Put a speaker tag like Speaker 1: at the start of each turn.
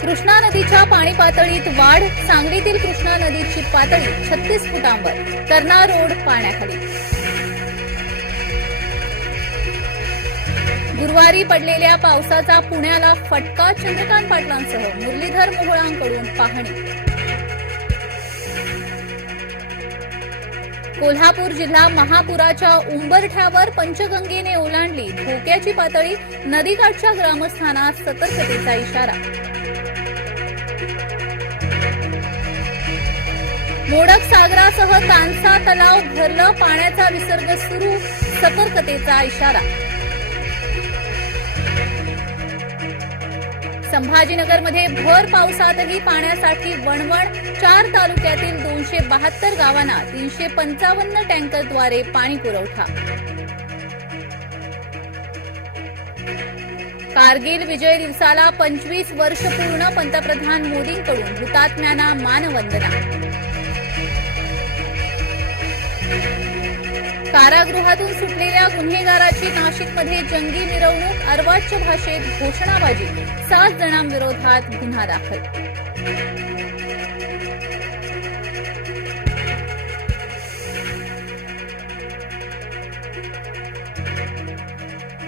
Speaker 1: कृष्णा नदीच्या पाणी पातळीत वाढ सांगलीतील कृष्णा नदीची पातळी छत्तीस फुटांवर कर्ना रोड पाण्याखाली. गुरुवारी पडलेल्या पावसाचा पुण्याला फटका चंद्रकांत पाटलांसह मुरलीधर मोहोळांकडून पाहणी. कोल्हापूर जिल्हा महापुराच्या उंबरठ्यावर पंचगंगेने ओलांडली धोक्याची पातळी नदीकाठच्या ग्रामस्थांना सतर्कतेचा इशारा. मोडक सागरासह कांसा तलाव भरलं पाण्याचा विसर्ग सुरू सतर्कतेचा इशारा. संभाजीनगरमध्ये भर पावसातही पाण्यासाठी वणवण. चार तालुक्यातील दोनशे बहात्तर गावांना तीनशे पंचावन्न टँकरद्वारे पाणी पुरवठा कारगिल विजय दिवसाला पंचवीस वर्ष पूर्ण पंतप्रधान मोदींकडून हुतात्म्यांना मानवंदना. कारागृहातून सुटलेल्या गुन्हेगाराची नाशिकमध्ये जंगी मिरवणूक अर्वाच्य भाषेत घोषणाबाजी सात जणांविरोधात गुन्हा दाखल.